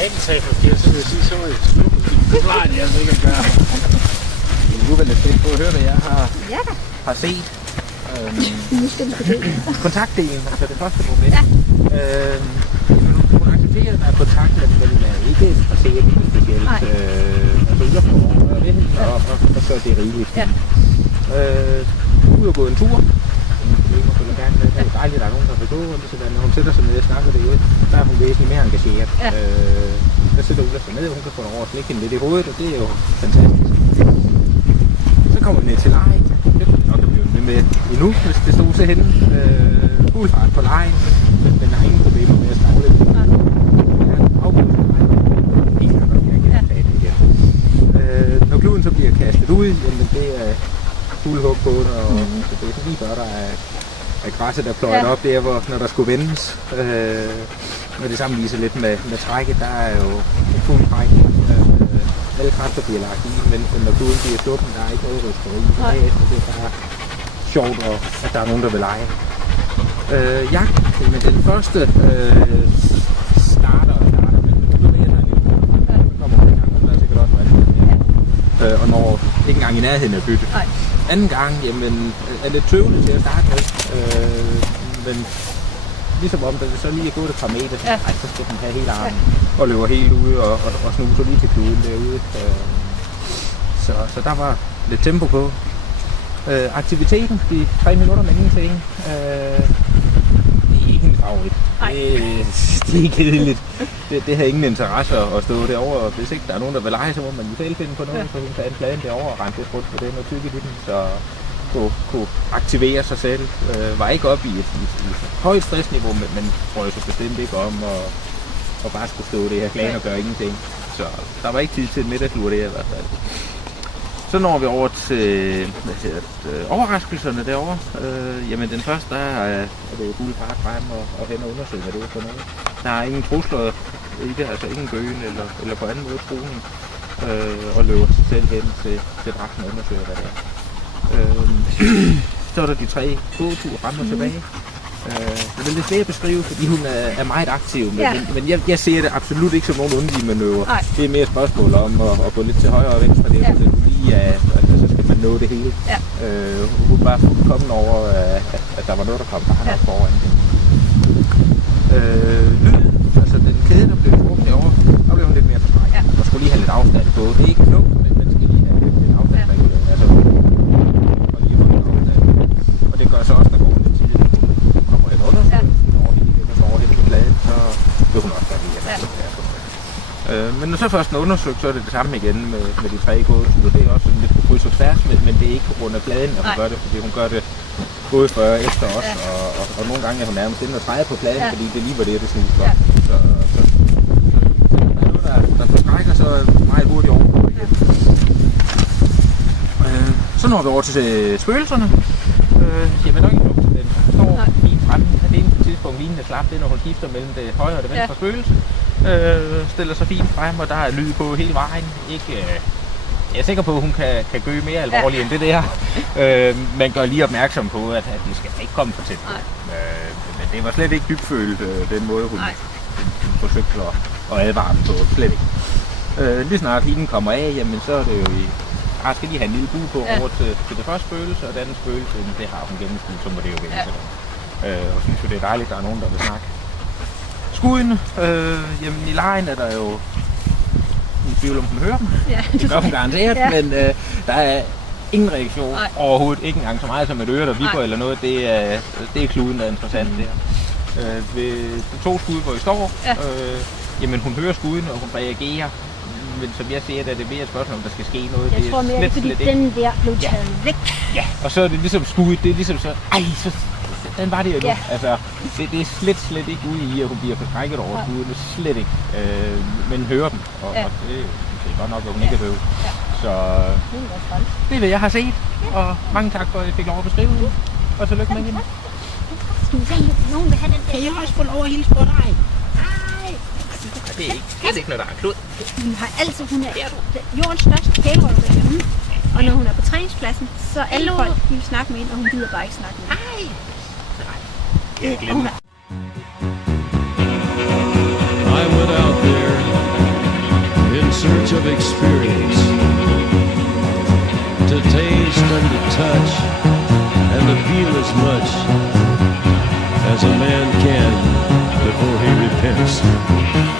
advokaten sagde forkert, så vil jeg sige, så var det slukket. Det var det, jeg ikke at gøre. Nu vil jeg spændt på at høre, hvad jeg har set. Kontaktdelen, altså det første moment. Hun accepterer, at der er kontakt, men ikke interesseret i det specielt. Altså jeg får over ved hende, og så er det rigeligt. Ud og gå en tur. Det er dejligt, at der er nogen, der vil gå, og når hun sætter sig ned og snakker det ud, der er hun væsentligt mere engageret. Der sætter Ulla sig ned, og hun kan få lov at slikke hende lidt i hovedet, og det er jo fantastisk. Så kommer vi ned til lejen. Det kunne nok blive ved med endnu, hvis det stod til hende. Fuld fart på lejen, men har ingen problemer med at stavle. Når kluden så bliver kastet ud, jamen det er fuld hug på den, og så det er så lige før, der er græsset, der pløjet op der, hvor, når der skulle vendes. Og det samme viser lidt med trækket, der er jo et fuld træk. Alle kræfter bliver lagt i, men når kluden bliver sluppen, der er ikke noget rysteri. Det er bare sjovt, at der er nogen, der vil lege. Jagten, men den første starter, men nu ved jeg, så kommer hun i gang, og der er sikkert også og når ikke engang i nærheden af bytte. Anden gang, jamen, er lidt tøvende til at starte med, men ligesom om det så lige er gået et par meter, så skal den have hele armen og løber helt ude og snuser lige til kluden derude. Så der var lidt tempo på. Aktiviteten, de 3 minutter med ingenting, det er ikke en favorit. Det er kedeligt. Det har ingen interesse at stå derovre, og hvis ikke der er nogen, der vil lege, så må man jo selv finde på noget, så hun tager en plade derovre og rende lidt rundt på den og tykke i den, så kunne aktivere sig selv. Var ikke oppe i et højt stressniveau, men prøvede så bestemt ikke om og bare skulle stå det her plan og gøre ingenting. Så der var ikke tid til et middagslur der i hvert fald. Så når vi over til overraskelserne derovre. Jamen den første, der er det gule fart frem og hen og undersøge, hvad det er for noget. Der er ingen trusler, altså ingen gøen eller på anden måde truning, og løber sig selv hen til dragten og undersøger, hvad det er. Så er der de 3 gåture frem og tilbage. Det er lidt svært at beskrive, fordi hun er meget aktiv, men jeg ser det absolut ikke som nogen underlig manøvre. Det er mere et spørgsmål om at gå lidt til højre og venstre, det er lige så skal man nå det hele. Hun var kommet over, at der var noget, der kom bare nok foran hende. Altså den kæde, der blev brugt derovre, der blev hun lidt mere forskrækket. Der skulle lige have lidt afstand på. Det er ikke flugt, men man skal lige have lidt afstandsregulering. Altså, og lige holde afstand. Og det gør så også, der går lidt tid, at hun kommer hen under. Når over hen på pladen, så vil hun også være lige. Men når så først er undersøgt, så er det det samme igen med de 3 gåture. Det er også lidt på kryds og tværs, men det er ikke på grund af pladen, at hun gør det, fordi hun gør det både før og efter os, og nogle gange er hun nærmest inde og træder på pladen, fordi det lige var det snilt flot. Så der er noget, der forskrækker så meget hurtigt over igen. Så når vi over til spøgelserne. Jamen nok ikke lugt til den. Der står fint fremme. Det eneste tidspunkt lignende slap det, når hun skifter mellem det højre og det venstre spøgelse. Stiller sig fint frem, og der er lyd på hele vejen. Jeg er sikker på, at hun kan gø mere alvorligt end det der. Man gør lige opmærksom på, at de skal ikke komme for tæt på. Men det var slet ikke dybfølt, den måde, hun forsøgte at advare dem på. Slet ikke. Lige snart hende kommer af, jamen så er det jo jeg skal lige have en lille bue på over til det første spøgelse, og det andet spøgelse, det har hun gennemskudt, så må det jo vende til dem. Og synes jo, det er dejligt, at der er nogen, der vil snakke. Skuden, jamen i lejen er der jo en tvivl om, hun hører dem. Det gør hun garanteret, men der er ingen reaktion overhovedet. Ikke engang så meget som et øre, der vipper eller noget. Det er kluden, der er interessant der. Ved de 2 skud, hvor I står, jamen hun hører skuden, og hun reagerer. Men som jeg ser det, er det mere et spørgsmål, om der skal ske noget. Jeg tror mere, det er fordi den der blev taget væk. Ja, og så er det ligesom skuddet, det er ligesom så, så den var det jo nu. Altså, det er slet ikke ude i, at hun bliver forskrækket over skuddet, slet ikke. Men hører dem, og det er godt nok, at hun ikke er død. Så det er, hvad jeg har set, og mange tak for, at jeg fik lov at beskrive det. Og tillykke med hende. Skal vi se, nogen vil have den der? Kan jeg også få lov at hilse på dig? Det er ikke noget, der er klud. Hun er jordens største kæleholder derhjemme. Og når hun er på træningspladsen, så alle folk vil snakke med hende, og hun gider bare ikke snakke med hende. Jeg glemmer. I went out there experience, to taste and to touch and to feel as much as a man can before he repents.